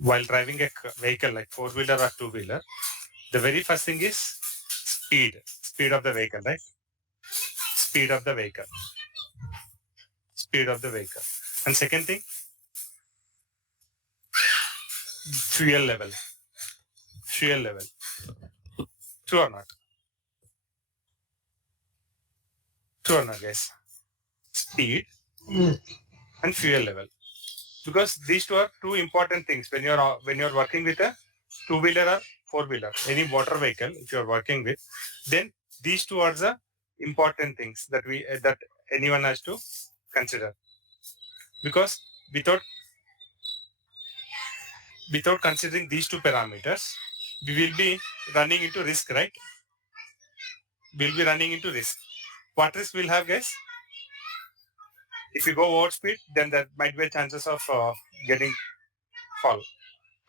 while driving a vehicle like four-wheeler or two-wheeler, the very first thing is speed of the vehicle, right? Speed of the vehicle. And second thing, fuel level. True or not? Guys? Speed and fuel level. Because these two are two important things when you're working with a two-wheeler or four-wheeler, any motor vehicle. If you're working with, then these two are the important things that anyone has to consider. Because without considering these two parameters, we will be running into risk, right? We'll be running into risk. What risk we'll have, guys? If you go over speed, then there might be chances of getting fall.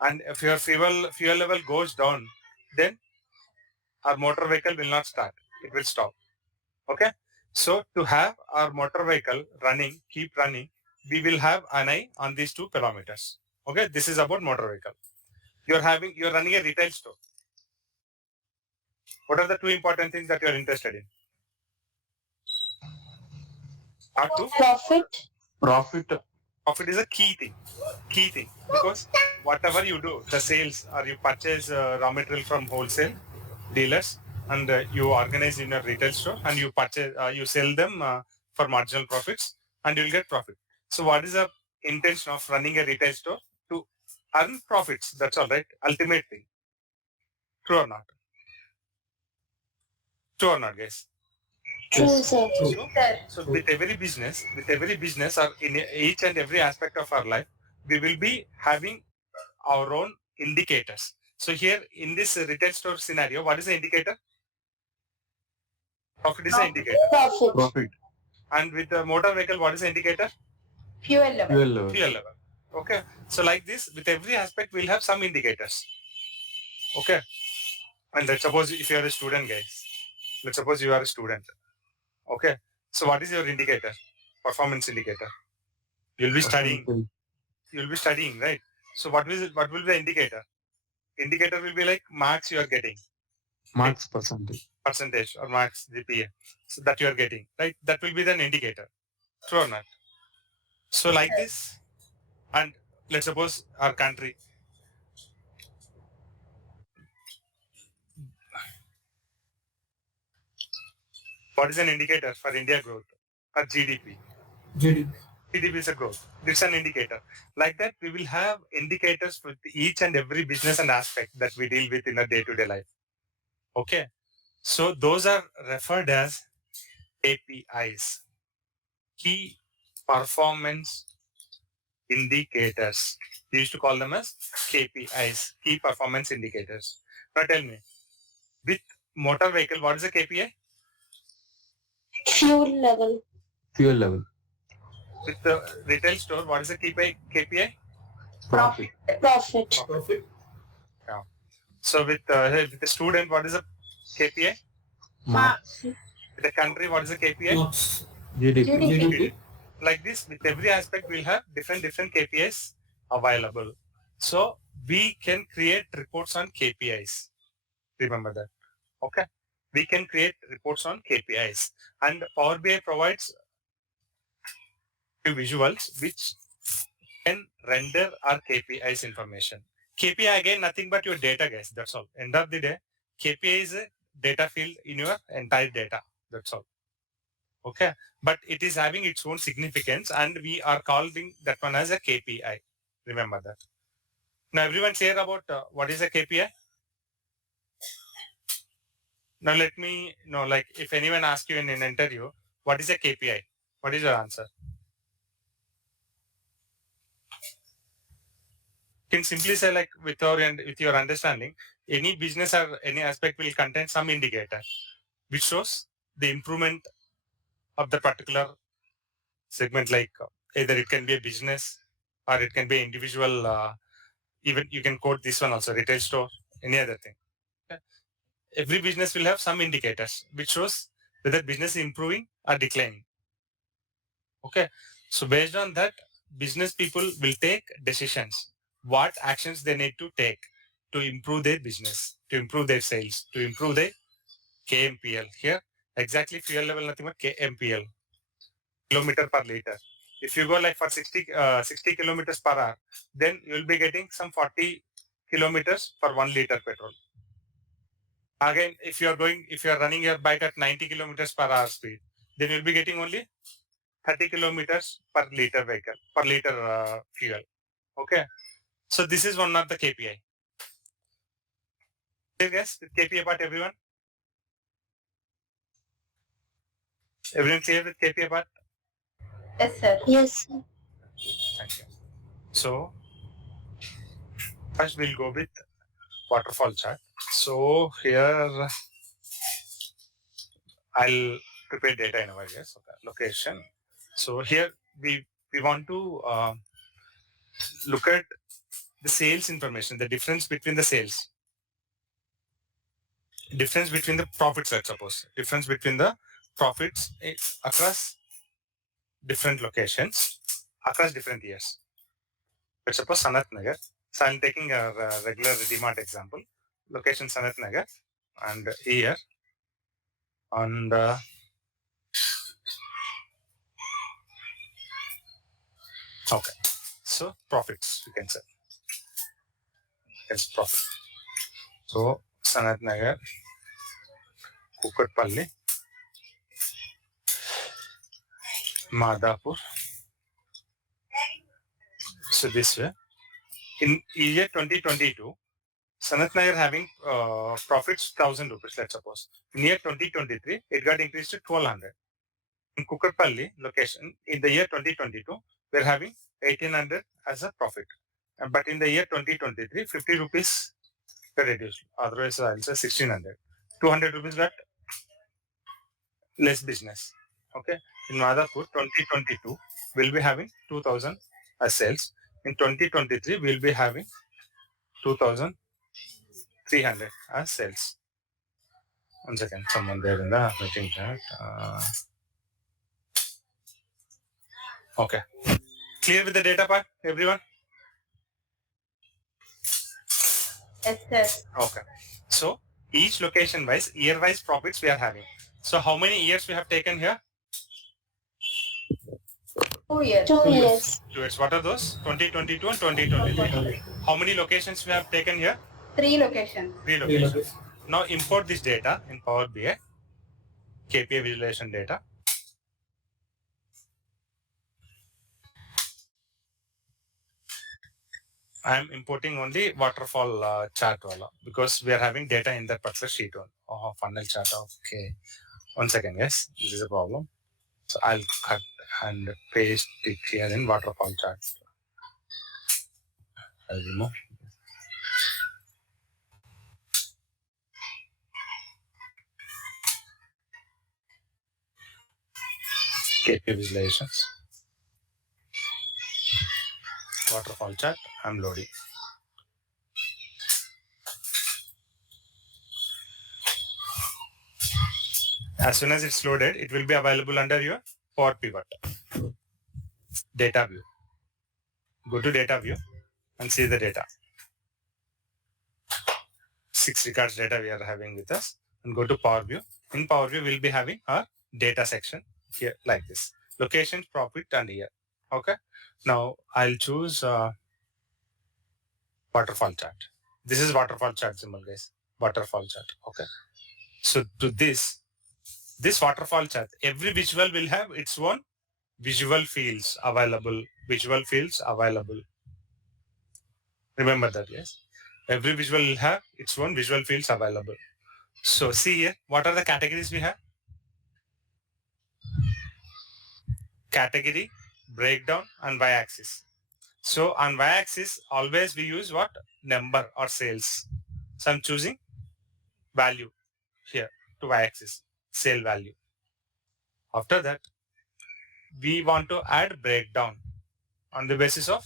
And if your fuel level goes down, then our motor vehicle will not start. It will stop. Okay. So to have our motor vehicle keep running, we will have an eye on these two parameters. Okay. This is about motor vehicle. You're running a retail store. What are the two important things that you're interested in? Profit. Profit is a key thing. Because whatever you do, the sales or you purchase raw material from wholesale dealers and you organize in a retail store and you sell them for marginal profits and you'll get profit. So what is the intention of running a retail store? To earn profits. That's all, right? Ultimate thing. True or not? Guys? True, sir. So with every business or in each and every aspect of our life, we will be having our own indicators. So here in this retail store scenario, what is the indicator? Profit is the indicator. Profit. And with the motor vehicle, what is the indicator? Fuel level. Fuel level. Okay. So like this, with every aspect, we'll have some indicators. Okay. And let's suppose if you are a student, guys. Let's suppose you are a student. Okay. So what is your indicator? Performance indicator. You'll be studying, right? So what will be the indicator? Indicator will be like marks you are getting. Marks percentage. Or marks GPA. So that you are getting, right? That will be an indicator. True or not? So like this, and let's suppose our country. What is an indicator for India growth? Or GDP? GDP is a growth. It's an indicator. Like that, we will have indicators with each and every business and aspect that we deal with in our day-to-day life. Okay. So those are referred as KPIs. Key Performance Indicators. We used to call them as KPIs, Key Performance Indicators. Now tell me, with motor vehicle, what is the KPI? Fuel level. With the retail store, what is the KPI? Profit. Yeah. So with the student, what is the KPI? Marks. With the country, what is the KPI? GDP. Like this, with every aspect, we'll have different KPIs available. So we can create reports on KPIs. Remember that. Okay. We can create reports on KPIs. And Power BI provides visuals which can render our KPIs information. KPI again, nothing but your data, guys. That's all. End of the day, KPI is a data field in your entire data. That's all. Okay. But it is having its own significance and we are calling that one as a KPI. Remember that. Now everyone's here about what is a KPI? Now let me know, like if anyone asks you in an interview, what is a KPI? What is your answer? You can simply say like with your understanding, any business or any aspect will contain some indicator which shows the improvement of the particular segment, like either it can be a business or it can be an individual, even you can quote this one also, retail store, any other thing. Okay. Every business will have some indicators which shows whether business is improving or declining. Okay. So based on that, business people will take decisions what actions they need to take to improve their business, to improve their sales, to improve their KMPL. Here, exactly fuel level nothing but KMPL, kilometer per liter. If you go like for 60 kilometers per hour, then you will be getting some 40 kilometers per 1 liter petrol. Again, if you are running your bike at 90 kilometers per hour speed, then you'll be getting only 30 kilometers per liter vehicle, per liter fuel. Okay. So this is one of the KPI. Clear guys with KPI part, everyone? Everyone clear with KPI part? Yes, sir. Yes, sir. Thank you. So first we'll go with waterfall chart. So here I'll prepare data in our yes, okay, location. So here we want to look at the sales information, the difference between the sales, difference between the profits, let's suppose, difference between the profits across different locations, across different years. Let's suppose Sanat Nagar. So I'm taking a regular DMart example. Location Sanat Nagar and year and okay. So profits we can say. Yes, profit. So Sanat Nagar, Kukatpalli, Madhapur. So this way. In year 2022, Sanat Nagar having profits 1,000 rupees, let's suppose. In year 2023, it got increased to 1,200. In Kukatpalli location, in the year 2022, we're having 1,800 as a profit. But in the year 2023, 50 rupees were reduced. Otherwise, I'll say 1,600. 200 rupees got less business. Okay. In Madhapur, 2022, we'll be having 2,000 as sales. In 2023, we'll be having 2,300 as sales. 1 second, someone there in the meeting chat. Okay. Clear with the data part, everyone? Yes, sir. Okay. So each location wise, year wise profits we are having. So how many years we have taken here? 2 years. 2 years. 2 years. What are those? 2022 and 2023. How many locations we have taken here? 3 locations. 3 locations. Now import this data in Power BI, KPI visualization data. I am importing only waterfall chart because we are having data in that particular sheet one. Oh, funnel chart. Okay. 1 second, yes. This is a problem. So I'll cut and paste it here in waterfall chart. I'll remove. KPI visualizations. Waterfall chart. I'm loading. As soon as it's loaded, it will be available under your Power Pivot. Data view. Go to data view and see the data. 6 records data we are having with us. And go to Power View. In Power View, we'll be having our data section here like this. Location, profit, and year. Okay. Now I'll choose waterfall chart. This is waterfall chart symbol, guys. Waterfall chart. Okay. So to this waterfall chart, every visual will have its own visual fields available. Visual fields available. Remember that, yes. Every visual will have its own visual fields available. So see here, what are the categories we have? Category, breakdown, and y-axis. So on y-axis, always we use what? Number or sales. So I'm choosing value here to y-axis, sale value. After that, we want to add breakdown on the basis of,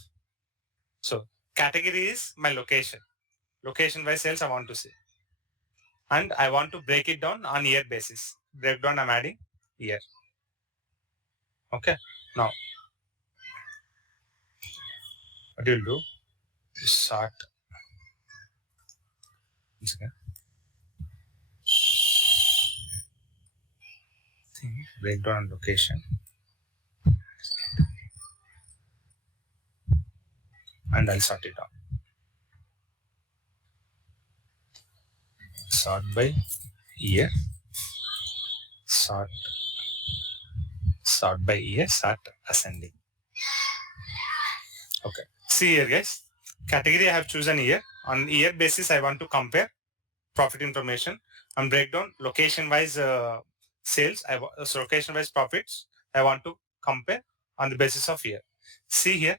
so category is my location. Location by sales I want to see. And I want to break it down on year basis. Breakdown I'm adding year. Okay. Now, what you'll do, sort. Once again. Breakdown and location. And I'll sort it down. Sort by year. Sort by year. Sort ascending. Okay. See here, guys. Category I have chosen here. On year basis, I want to compare profit information and breakdown location wise sales. So location wise profits. I want to compare on the basis of year. See here.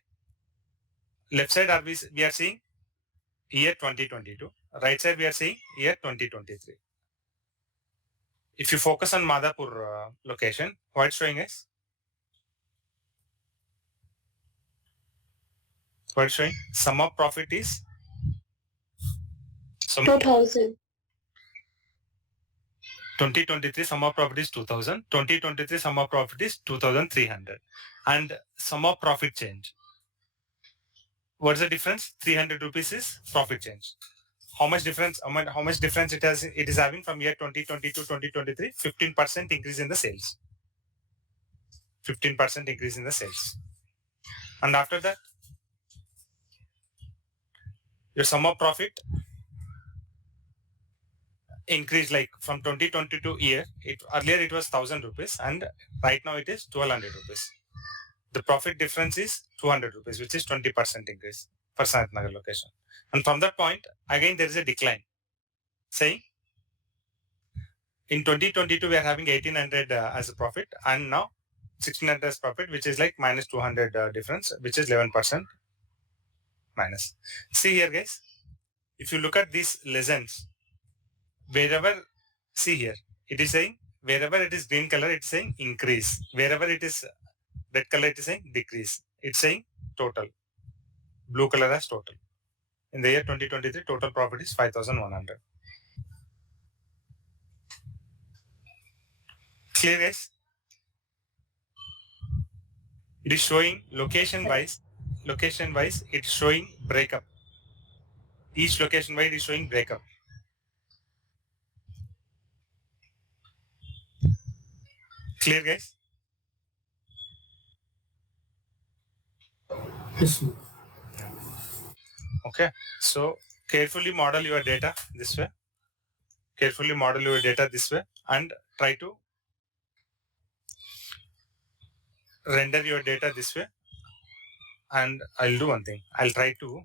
Left side we are seeing year 2022. Right side we are seeing year 2023. If you focus on Madhapur location, what it's showing is? What it's showing? Sum of profit is 2000. 2023 sum of profit is 2000. 2023 sum of profit is 2300. And sum of profit change. What's the difference? 300 rupees is profit change. How much difference? How much difference it is having from year 2022 2023? 15% increase in the sales. 15% increase in the sales. And after that, your sum of profit increased like from 2022 year. Earlier it was 1000 rupees and right now it is 1200 rupees. The profit difference is 200 rupees, which is 20% increase for Sanat Nagar location. And from that point, again there is a decline. Saying in 2022 we are having 1800 as a profit and now 1600 as profit, which is like minus 200 difference, which is 11% minus. See here, guys. If you look at these lessons, wherever, see here, it is saying wherever it is green color, it's saying increase. Wherever it is red color, it is saying decrease. It's saying total. Blue color as total. In the year 2023, total profit is 5,100. Clear, guys? It is showing location wise, it is showing breakup. Each location wise is showing breakup. Clear, guys? Yes. Okay. So carefully model your data this way. Carefully model your data this way and try to render your data this way. And I'll do one thing. I'll try to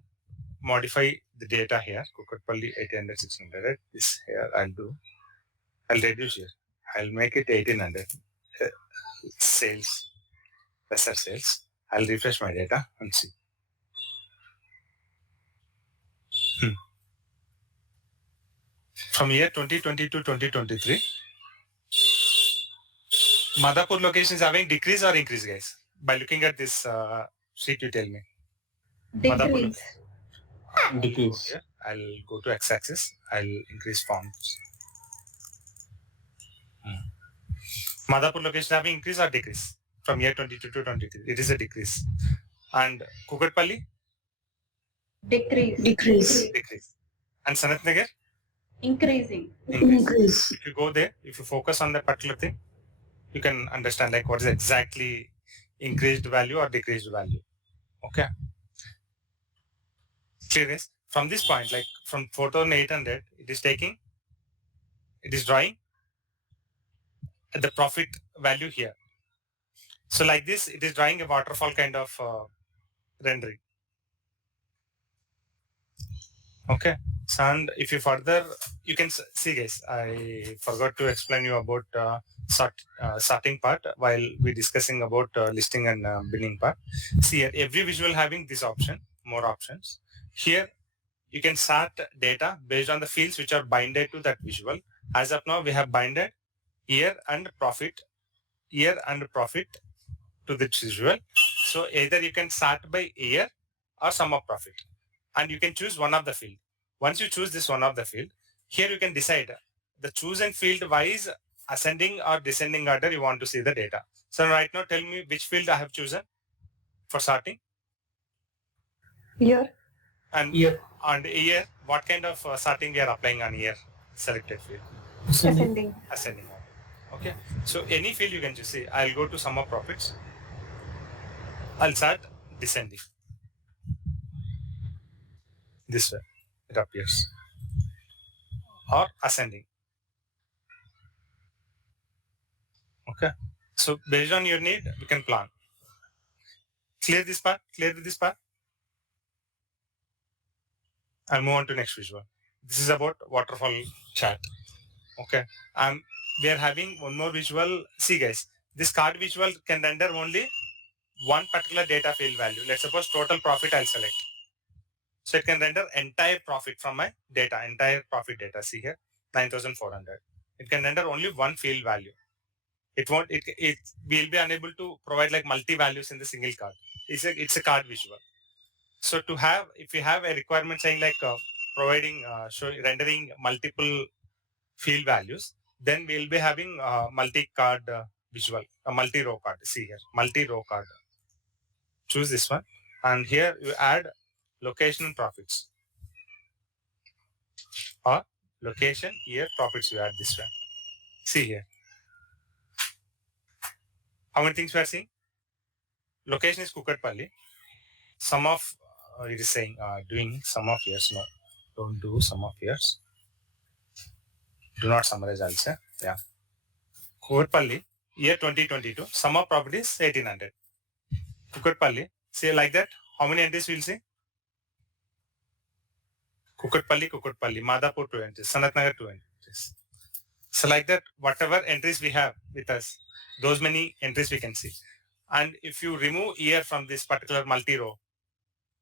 modify the data here. Kukatpalli 800, 600. Right? This here I'll reduce here. I'll make it 1800. Sales, lesser sales. I'll refresh my data and see. From year 2020 to 2023, Madhapur location is having decrease or increase, guys? By looking at this sheet, you tell me. Decrease. Decrease. Here, I'll go to x-axis. I'll increase fonts. Madhapur location having increase or decrease from year 22 to 23. It is a decrease. And Kukatpalli? Decrease. Decrease. And Sanat Nagar? Increasing. Increase. If you go there, if you focus on that particular thing, you can understand like what is exactly increased value or decreased value. Okay. Clear, guys? From this point, like from 4,800, it is drawing the profit value here. So like this, it is drawing a waterfall kind of rendering. Okay. So, and if you further, you can see, guys, I forgot to explain you about sorting part while we discussing about listing and billing part. See here, every visual having this option, more options. Here, you can sort data based on the fields which are binded to that visual. As of now, we have binded year and profit to the visual. So either you can sort by year or sum of profit, and you can choose one of the field. Once you choose this one of the field, here you can decide the chosen field wise ascending or descending order you want to see the data. So right now, tell me which field I have chosen for sorting. Year. And Year. on year, what kind of sorting we are applying on year selected field? Ascending. Ascending order. Okay. So any field you can just say, I'll go to sum of profits. I'll start descending. This way it appears. Or ascending. Okay. So based on your need, we can plan. Clear this part? Clear this part? I'll move on to next visual. This is about waterfall chart. Okay. We are having one more visual. See guys, this card visual can render only one particular data field value. Let's suppose total profit I'll select. So it can render entire profit from my data, entire profit data. See here, 9,400. It can render only one field value. It won't, it will be unable to provide like multi values in the single card. It's a card visual. So to have, if you have a requirement saying like providing, rendering multiple field values, then we'll be having multi-card visual, a multi-row card. See here, multi-row card. Choose this one, and here you add location and profits, or location, year, profits. You add this one. See here, how many things we are seeing? Location is Kukatpalli. Sum of it is saying doing sum of years. No, don't do sum of years. Do not summarize also. Yeah, Kukatpalli, year 2022. Sum of profit is 1800. Kukatpalli. See like that. How many entries we'll see? Kukatpalli, Madhapur 2 entries, Sanatnagar 2 entries. So like that, whatever entries we have with us, those many entries we can see. And if you remove year from this particular multi-row,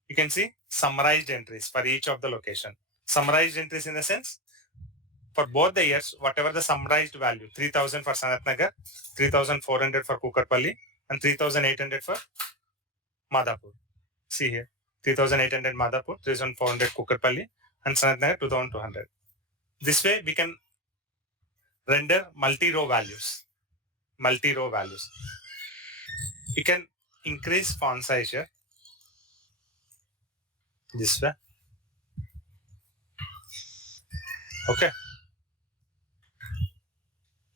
you can see summarized entries for each of the location. Summarized entries in the sense, for both the years, whatever the summarized value, 3,000 for Sanatnagar, 3,400 for Kukatpalli, and 3,800 for Madhapur. See here, 3,800 Madhapur, 3,400 Kukatpalli, and Sanatnagar 2,200. This way we can render multi-row values. Multi-row values. You can increase font size here. This way. Okay.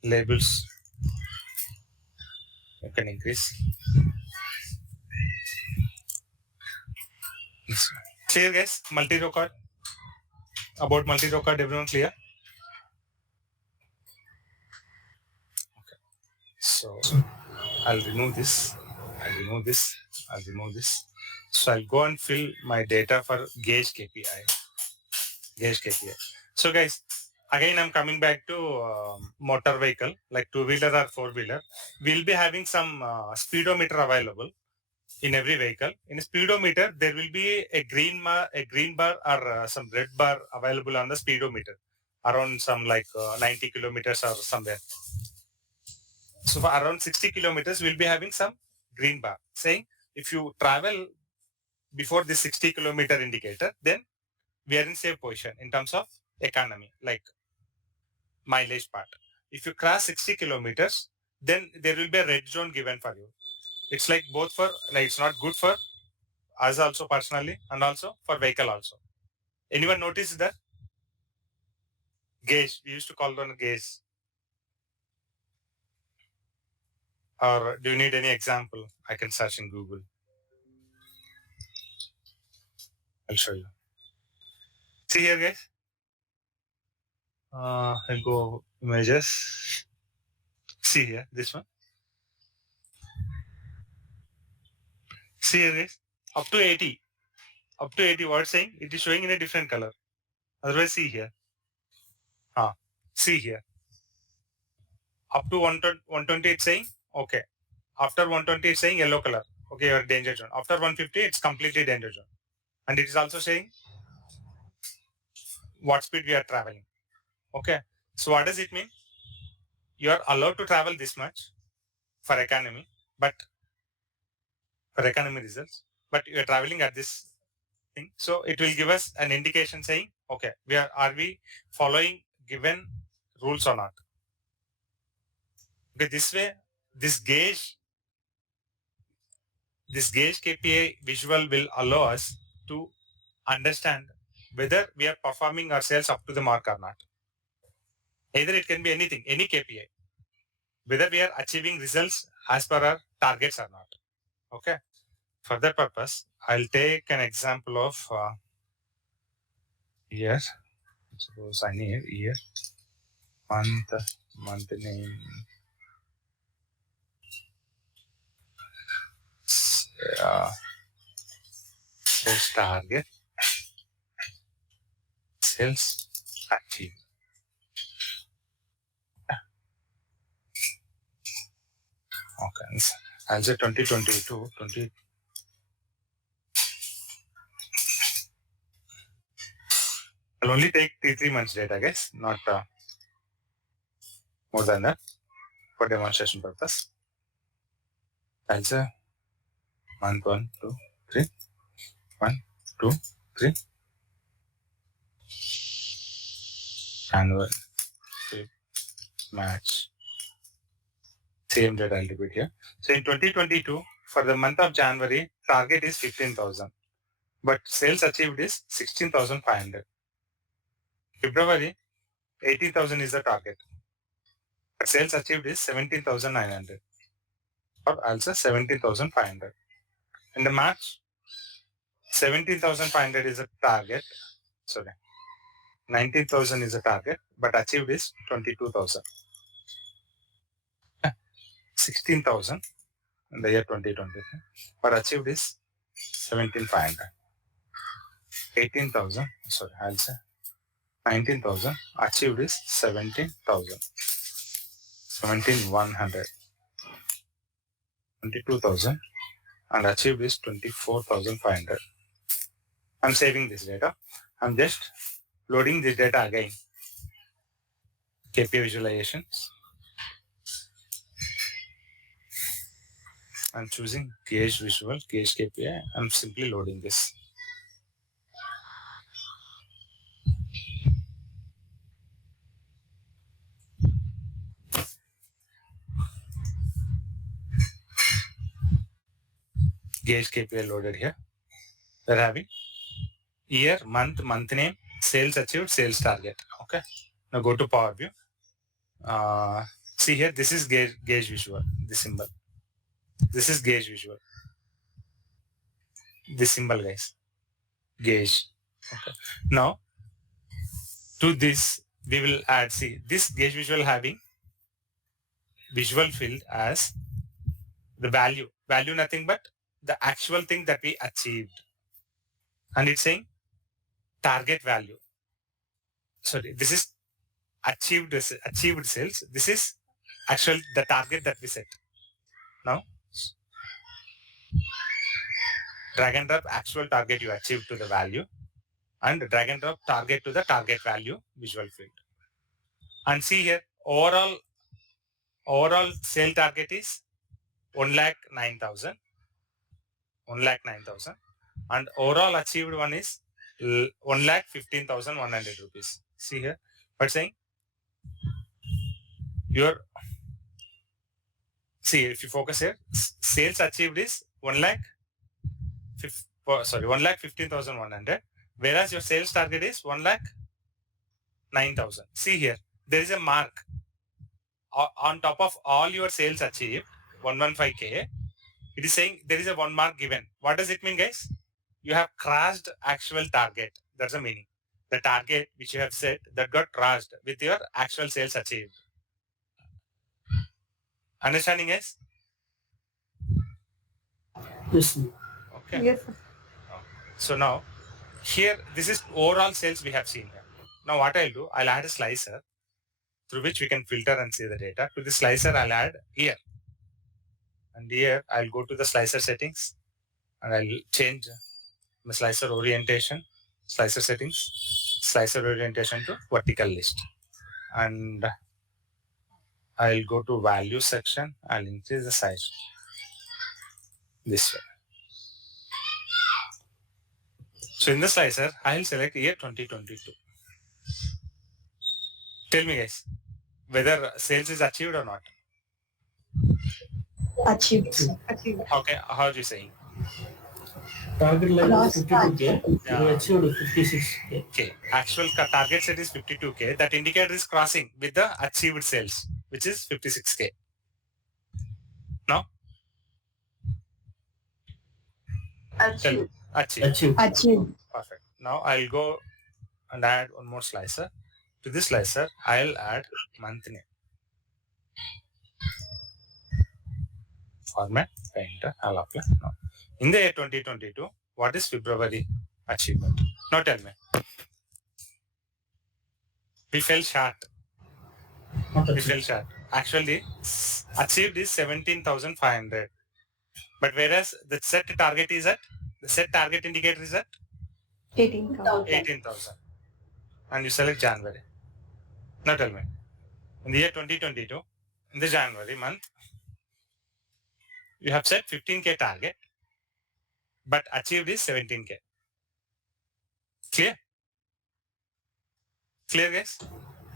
Labels. You can increase. This way. Clear guys? Multi-row card. About multi-row card, everyone clear? Okay. So I'll remove this. I'll remove this. I'll remove this. So I'll go and fill my data for gauge KPI. Gauge KPI. So guys, again I'm coming back to motor vehicle like two-wheeler or four-wheeler. We'll be having some speedometer available in every vehicle. In a speedometer, there will be a green bar or some red bar available on the speedometer around some like 90 kilometers or somewhere. So for around 60 kilometers, we'll be having some green bar saying if you travel before the 60 kilometer indicator, then we are in safe position in terms of economy, like mileage part. If you cross 60 kilometers, then there will be a red zone given for you. It's like both for, like it's not good for us also personally and also for vehicle also. Anyone notice that? Gauge, we used to call it on gauge. Or do you need any example? I can search in Google. I'll show you. See here guys. I'll go images. See here, this one. See here guys, up to 80. Up to 80, what it's saying? It is showing in a different color. Otherwise, see here. See here. Up to 120, it's saying, okay. After 120, it's saying yellow color. Okay, you're danger zone. After 150, it's completely danger zone. And it is also saying what speed we are traveling. Okay. So what does it mean? You are allowed to travel this much for economy, but for economy results, but you are traveling at this thing. So it will give us an indication saying, okay, are we following given rules or not? Okay, this way, this gauge KPI visual will allow us to understand whether we are performing our sales up to the mark or not. Either it can be anything, any KPI, whether we are achieving results as per our targets or not. Okay. For that purpose, I'll take an example of year. Suppose I need year, month name, sales target, sales achieved. Okay. I'll say 2022, 20. I'll only take 3 months data, guys, not more than that for demonstration purpose. I'll say month 1, 2, 3, 1, 2, 3, annual, Feb, March. Same data I'll repeat here. So in 2022, for the month of January, target is 15,000, but sales achieved is 16,500. February, 18,000 is the target. But sales achieved is 17,900, or also 17,500. In the March, 17,500 is a target. Sorry, 19,000 is a target, but achieved is 22,000. 16,000 in the year 2020, but achieved is 17,500. 18,000, sorry, I'll say 19,000, achieved is 17,000. 17,100. 22,000 and achieved is 24,500. I'm saving this data. I'm just loading this data again. KPI visualizations. I'm choosing Gauge Visual, Gauge KPI. I'm simply loading this. Gauge KPI loaded here. We're having year, month name, sales achieved, sales target. Okay. Now go to Power View. See here, this is gauge visual, this symbol. This is gauge visual. This symbol, guys. Gauge. Okay. Now, to this, we will add, see, this gauge visual having visual field as the value. Value nothing but the actual thing that we achieved. And it's saying target value. Sorry, this is achieved sales. This is actual the target that we set. Now, drag and drop actual target you achieved to the value, and drag and drop target to the target value visual field. And see here, overall sale target is 1,09,000. 1,09,000. And overall achieved one is 1,15,100 rupees. See here, but saying see if you focus here, sales achieved is 1,15,100, whereas your sales target is 1,09,000. See here, there is a mark on top of all your sales achieved, 115K. It is saying there is a 1 mark given. What does it mean, guys? You have crossed actual target. That's the meaning. The target which you have set that got crossed with your actual sales achieved. Understanding, guys? Yes. Okay. Yes, sir. So now, here, this is overall sales we have seen here. Now what I'll do, I'll add a slicer through which we can filter and see the data. To this slicer, I'll add here. And here, I'll go to the slicer settings and I'll change the slicer orientation, slicer settings, slicer orientation to vertical list. And I'll go to value section. I'll increase the size this way. So in the slicer, I'll select year 2022. Tell me, guys, whether sales is achieved or not. Achieved. Achieved. Okay, how are you saying? Target level is Gross 52K. We Yeah. achieved 56K. Okay. Actual target set is 52K. That indicator is crossing with the achieved sales, which is 56K. Now, tell me. Achieve. Achieve. Achieve. Perfect. Now I'll go and add one more slicer. To this slicer, I'll add month name. Format, enter, I'll apply. Now, in the year 2022, what is February achievement? Now tell me. We fell short. Not We achieved. fell short. Actually, achieved is 17,500. But whereas the set target is at, the set target indicator is at 18,000. 18,000. And you select January. Now tell me. In the year 2022, in the January month, you have set 15K target, but achieved is 17K. Clear? Clear, guys?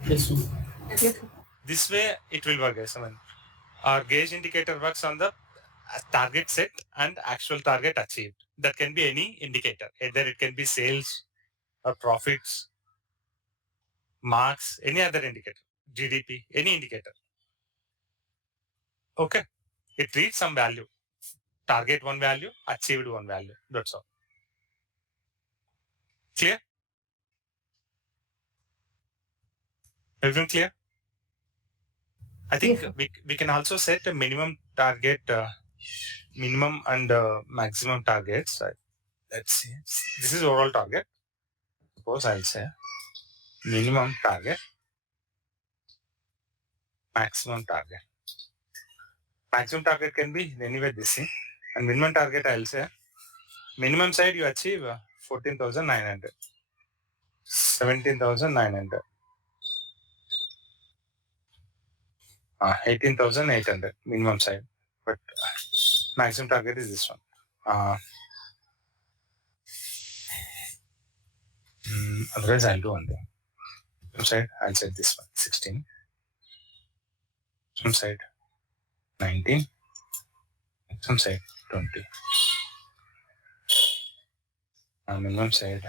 Yes, sir. Yes, sir. This way it will work, guys. I mean, our gauge indicator works on the target set and actual target achieved. That can be any indicator. Either it can be sales or profits, marks, any other indicator, GDP, any indicator. Okay. It reads some value. Target one value, achieved one value. That's all. Clear? Everything clear? I think Yes, sir. we can also set a minimum target, minimum and maximum targets. Let's see. This is overall target. Suppose I'll say minimum target, maximum target. Maximum target can be anywhere this thing. And minimum target I'll say minimum side you achieve 14,900, 17,900, 18,800 minimum side. But maximum target is this one. Otherwise I'll do one thing. Some side I'll set this one 16. Some side 19. Some side 20. Minimum side.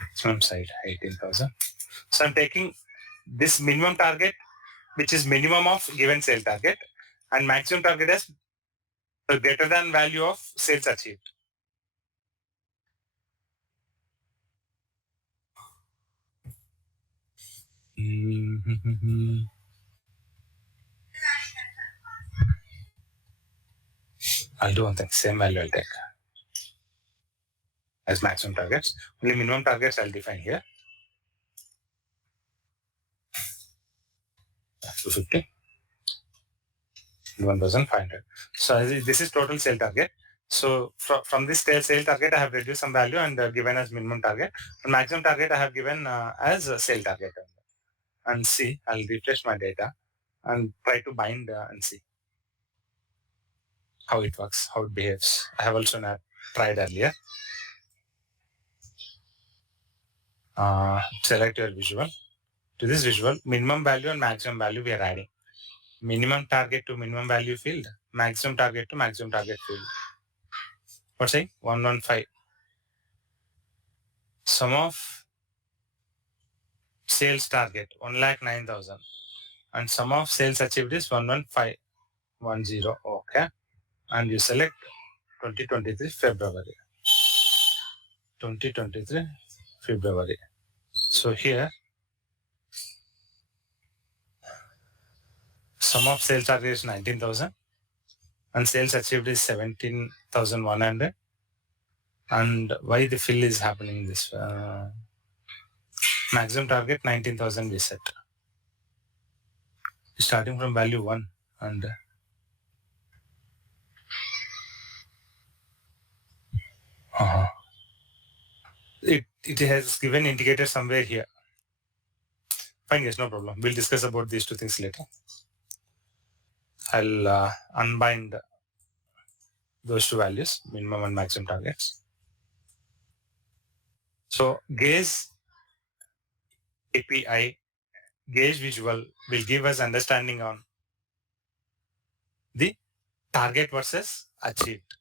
Maximum side 18,000. So I'm taking this minimum target, which is minimum of given sale target, and maximum target as a greater than value of sales achieved. I'll do one thing, same value I'll take as maximum targets. Only minimum targets I'll define here. 250, 1,500. So this is total sale target. So from this sale target, I have reduced some value and given as minimum target. And maximum target I have given as a sale target. And see, I'll refresh my data and try to bind and see how it works, how it behaves. I have also not tried earlier. Select your visual. To this visual, minimum value and maximum value we are adding. Minimum target to minimum value field, maximum target to maximum target field. What's saying? 115. Sum of sales target 1,09,000 and sum of sales achieved is 11510. Okay. And you select 2023 February. 2023 February. So here sum of sales target is 19,000 and sales achieved is 17,100. And why the fill is happening this maximum target 19,000 we set. Starting from value 1 and it has given indicator somewhere here. Fine, yes, no problem. We'll discuss about these two things later. I'll unbind those two values, minimum and maximum targets. So gaze KPI, gauge visual will give us understanding on the target versus achieved.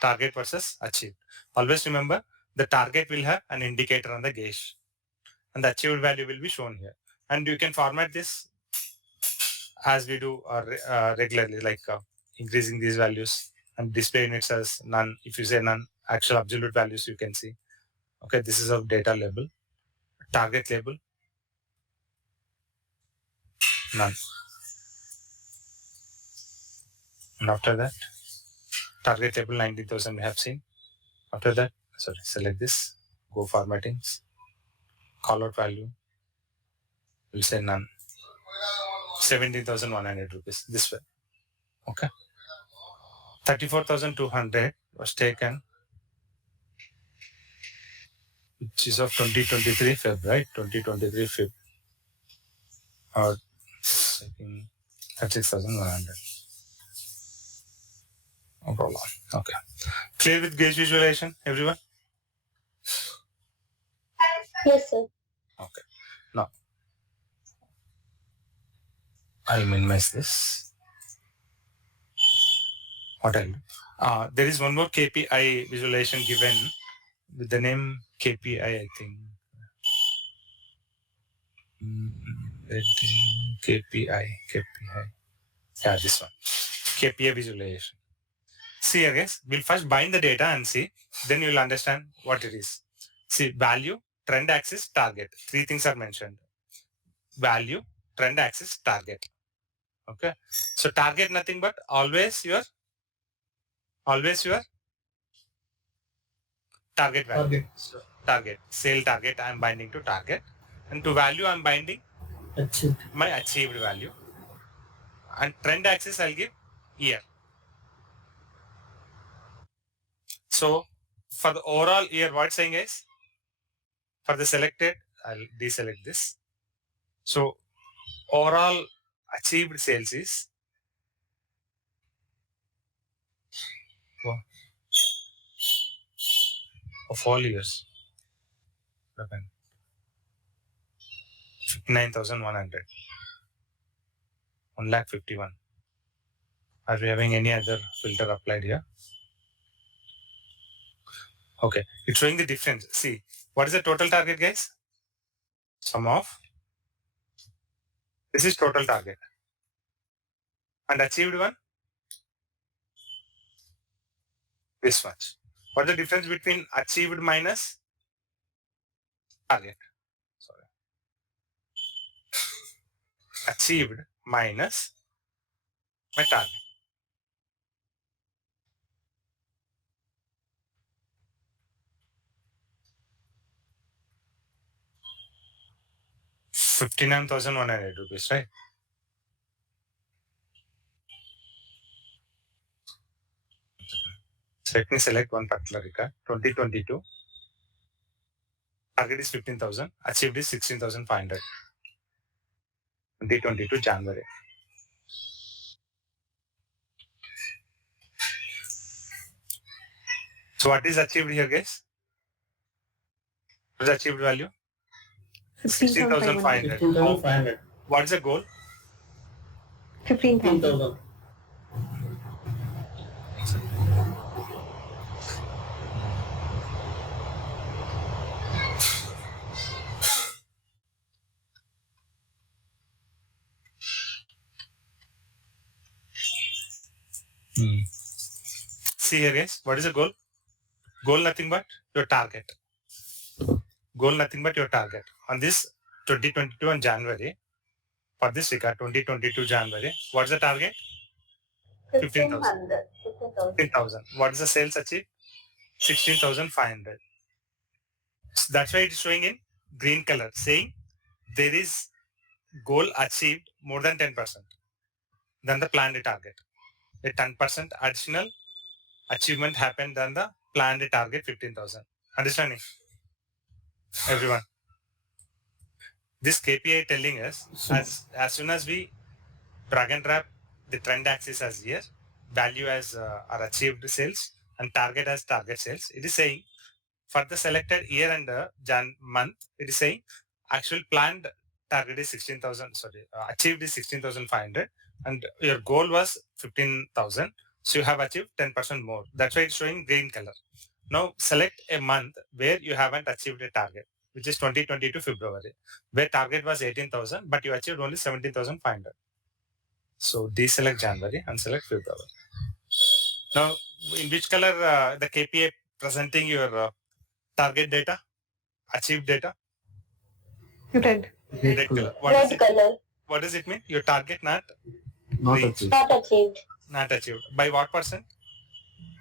Target versus achieved. Always remember the target will have an indicator on the gauge and the achieved value will be shown here. And you can format this as we do regularly, like increasing these values and display units as none. If you say none, actual absolute values you can see. Okay, this is our data label, target label, none. And after that, target label 90,000 we have seen. After that, select this, go formattings, call out value, we'll say none. 17,100 rupees, this way. Okay. 34,200 was taken, which is of 2023 Feb, right? 2023 Feb. Or 36,100. No problem. Okay. Clear with gauge visualization, everyone? Yes, sir. Okay. Now, I'll minimize this. What I'll do? There is one more KPI visualization given with the name KPI, I think. KPI. Yeah, this one. KPI visualization. See, I guess we'll first bind the data and see, then you'll understand what it is. See, value, trend axis, target. Three things are mentioned. Value, trend axis, target. Okay. So target nothing but always your target value. Target. So target, sale target, I'm binding to target. And to value, I'm binding Achieved. my achieved value. And trend axis, I'll give year. So for the overall year, what saying is, for the selected, I'll deselect this. So overall achieved sales is of all years, 59,100, 1,51,000. Are we having any other filter applied here? Okay, it's showing the difference. See, what is the total target, guys? Sum of, this is total target. And achieved one, this much. What is the difference between achieved minus target? Sorry. Achieved minus my target. ₹59,100, right? So let me select one particular record. 2022. Target is 15,000. Achieved is 16,500. 2022 January. So what is achieved here, guys? What is achieved value? 16,500. 15,500. What is the goal? 15,000. 15,000. See here, guys. What is the goal? Goal nothing but your target. Goal nothing but your target. On this 2022 on January, for this record 2022 January, what is the target? 15,000. 15,000. What is the sales achieved? 16,500. That's why it is showing in green color, saying there is goal achieved more than 10% than the planned target. A 10% additional achievement happened than the planned target 15,000. Understanding? Everyone. This KPI telling us as soon as we drag and drop the trend axis as year, value as our achieved sales, and target as target sales, it is saying for the selected year and month, it is saying actual planned target is 16,000, achieved is 16,500 and your goal was 15,000. So you have achieved 10% more. That's why it's showing green color. Now select a month where you haven't achieved a target, which is 2022 February, where target was 18,000, but you achieved only 17,500. So deselect January and select February. Now, in which color the KPI presenting your target data, achieved data? Red. Red color. Red color. What does it mean? Your target not Not reached, achieved. Not achieved. not achieved. By what percent?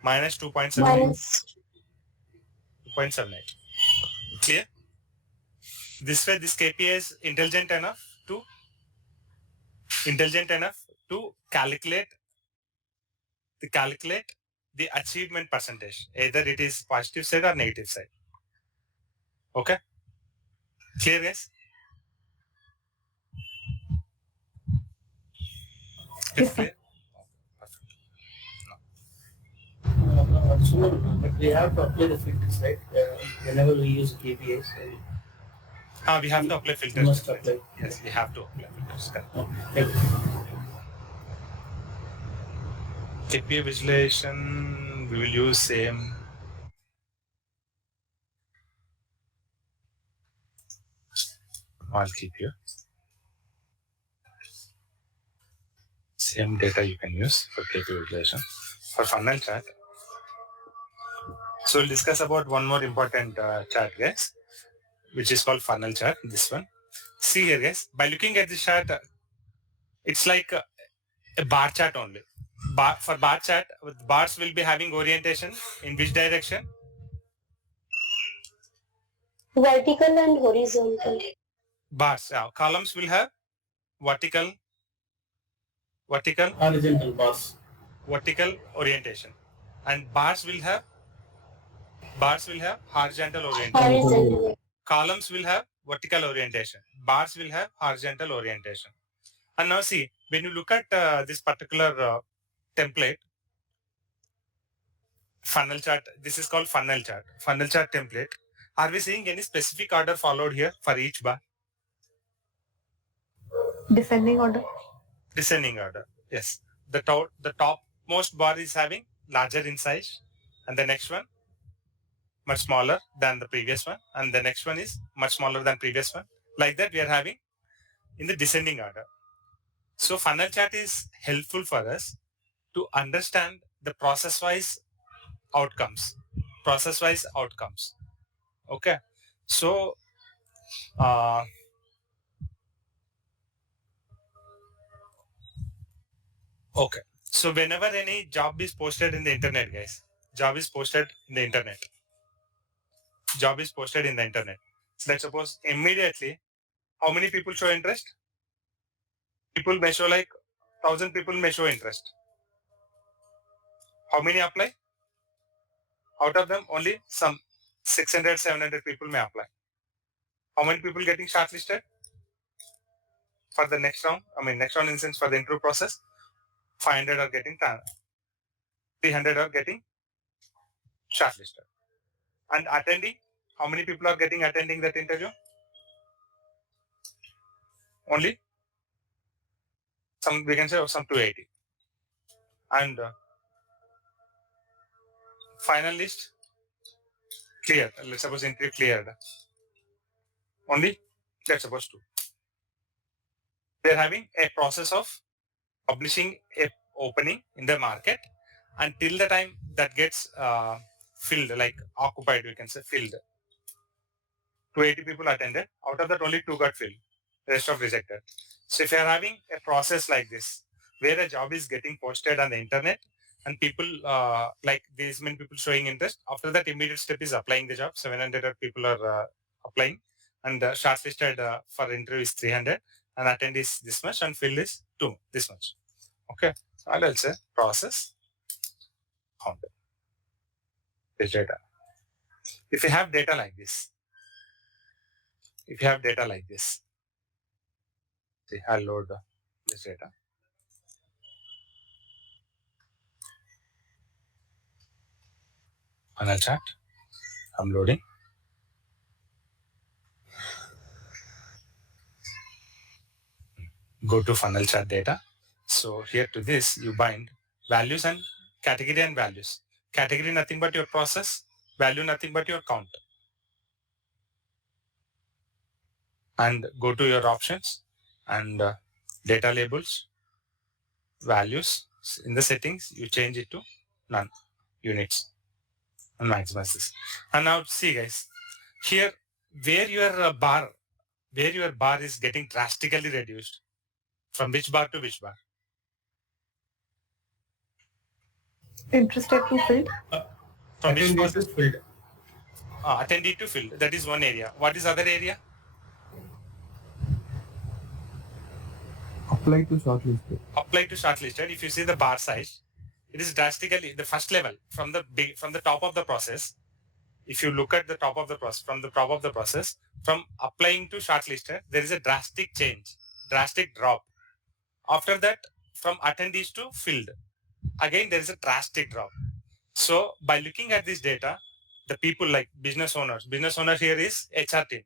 Minus 2.78. Minus. 2.78. Clear? This way, this KPI is intelligent enough to calculate the achievement percentage. Either it is positive side or negative side. Okay? Clear, guys? Yes, sir. Clear? So, but we have to apply the filters, right? Whenever we use KPIs, We have to apply filters. we must apply. Yes, we have to apply filters. Correct. Okay. KPI visualization, we will use same. I'll keep here. Same data you can use for KPI visualization. For funnel chart. So we'll discuss about one more important chart, guys, which is called funnel chart. This one. See here, guys. By looking at this chart, it's like a bar chart only. For bar chart, bars will be having orientation in which direction? Vertical and horizontal. Bars. Columns will have vertical Horizontal bars. vertical orientation, and bars will have horizontal orientation. Horizontal. Columns will have vertical orientation. Bars will have horizontal orientation. And now see, when you look at this particular template, funnel chart, this is called funnel chart template. Are we seeing any specific order followed here for each bar? Descending order. Descending order. Yes. The topmost bar is having larger in size, and the next one much smaller than the previous one, and the next one is much smaller than previous one. Like that we are having in the descending order. So funnel chart is helpful for us to understand the process-wise outcomes. Okay. So okay. So whenever any job is posted in the internet, guys, job is posted in the internet. Let's suppose immediately, how many people show interest? People may show like 1,000 people may show interest. How many apply? Out of them, only some 600, 700 people may apply. How many people getting shortlisted for the next round? Next round in the sense for the interview process, 500 are getting 300 are getting shortlisted. And attending, how many people are getting attending that interview? Only some, we can say some 280. And final list clear. Let's suppose interview cleared. Only, let's suppose 2. They're having a process of publishing a opening in the market until the time that gets filled, like occupied, we can say filled. 280 people attended. Out of that, only 2 got filled. The rest of rejected. So if you are having a process like this, where a job is getting posted on the internet and people like these many people showing interest, after that immediate step is applying the job. 700 people are applying, and shortlisted for interview is 300, and attend is this much, and fill is this much. Okay, and I'll say process counted. This data. If you have data like this, see, I'll load this data. Funnel chart. I'm loading. Go to funnel chart data. So here to this, you bind values and category and values. Category nothing but your process, value nothing but your count. And go to your options and data labels, values. In the settings, you change it to none, units, and maximize this. And now see guys, here where your bar is getting drastically reduced, from which bar to which bar? Interested to field. From which bar? Attendee to field. Attendee to field. That is one area. What is other area? Apply to shortlisted. Apply to shortlisted. If you see the bar size, it is drastically the first level from the top of the process. If you look at the top of the process, from applying to shortlisted, there is a drastic change, drastic drop. After that, from attendees to field, again there is a drastic drop. So by looking at this data, the people like business owners here is HR team.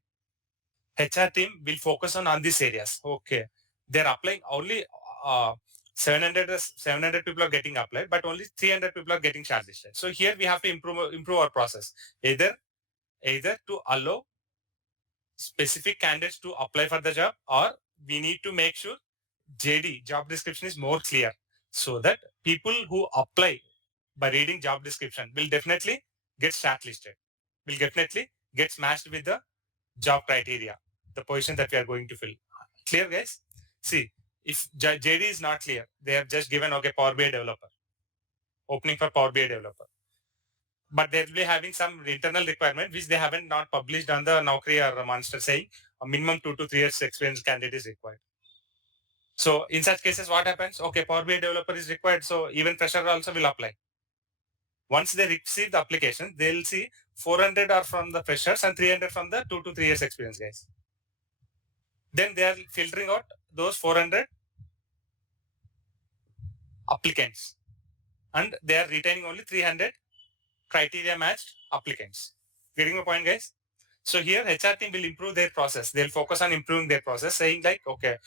HR team will focus on these areas. Okay, they're applying only 700 people are getting applied, but only 300 people are getting shortlisted. So here we have to improve our process, either to allow specific candidates to apply for the job, or we need to make sure JD, job description, is more clear, so that people who apply by reading job description will definitely get shortlisted, will definitely get smashed with the job criteria, the position that we are going to fill. Clear guys? See, if JD is not clear, they have just given, okay, Power BI developer, opening for Power BI developer, but they will be having some internal requirement which they haven't not published on the Naukri or Monster, saying a minimum 2 to 3 years experience candidate is required. So in such cases, what happens? Okay, Power BI developer is required, so even fresher also will apply. Once they receive the application, they'll see 400 are from the freshers and 300 from the 2 to 3 years experience guys. Then they are filtering out those 400 applicants, and they are retaining only 300 criteria matched applicants. Getting my point, guys? So here HR team will improve their process. They'll focus on improving their process, saying like, okay,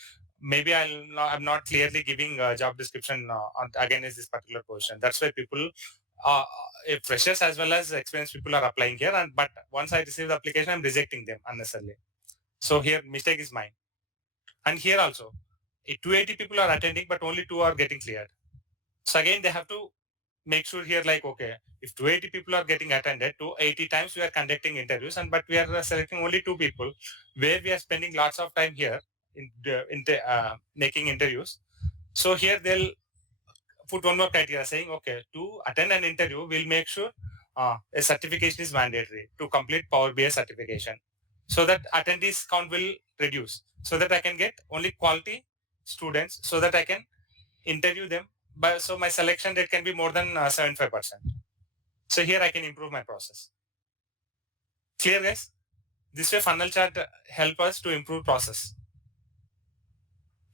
maybe I'm not clearly giving a job description against this particular position. That's why people, freshers as well as experienced people are applying here. But once I receive the application, I'm rejecting them unnecessarily. So here mistake is mine. And here also, 280 people are attending, but only 2 are getting cleared. So again, they have to make sure here, like, okay, if 280 people are getting attended, 280 times we are conducting interviews, but we are selecting only 2 people, where we are spending lots of time here in making interviews. So here they'll put one more criteria saying, okay, to attend an interview, we'll make sure a certification is mandatory to complete Power BI certification, so that attendees count will reduce, so that I can get only quality students, so that I can interview them. But so my selection rate can be more than 75%. So here I can improve my process. Clear guys? This way funnel chart help us to improve process.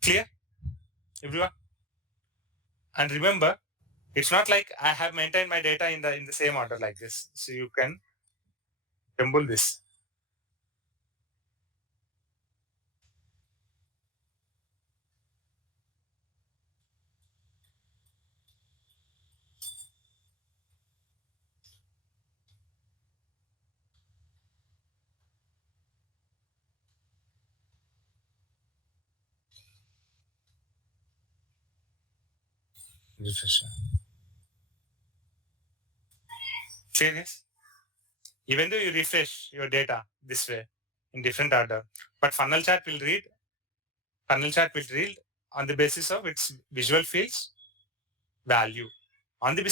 Clear? Everyone? And remember, it's not like I have maintained my data in the same order like this. So you can tumble this. Refresh. Clear guys? Even though you refresh your data this way in different order, but funnel chart will read on the basis of its visual fields value. On the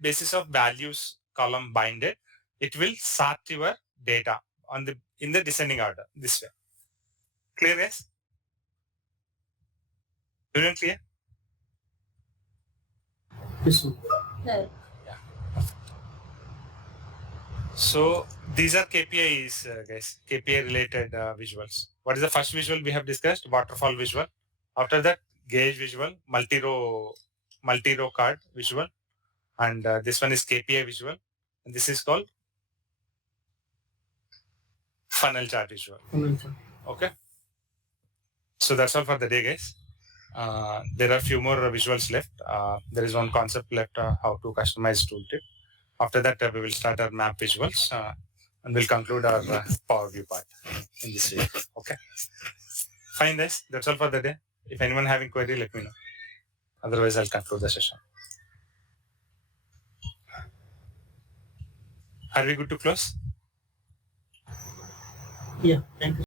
basis of values column binded, it will sort your data in the descending order this way. Clear guys? Everyone clear? Yes, sir. No. So these are KPIs, guys. KPI related visuals. What is the first visual we have discussed? Waterfall visual. After that, gauge visual, multi-row card visual, and this one is KPI visual. And this is called funnel chart visual. Funnel chart. Okay. So that's all for the day, guys. There are few more visuals left. There is one concept left, how to customize tooltip. After that, we will start our map visuals and we'll conclude our Power View part in this week. Okay. Fine, guys. That's all for the day. If anyone having query, let me know. Otherwise, I'll conclude the session. Are we good to close? Yeah, thank you.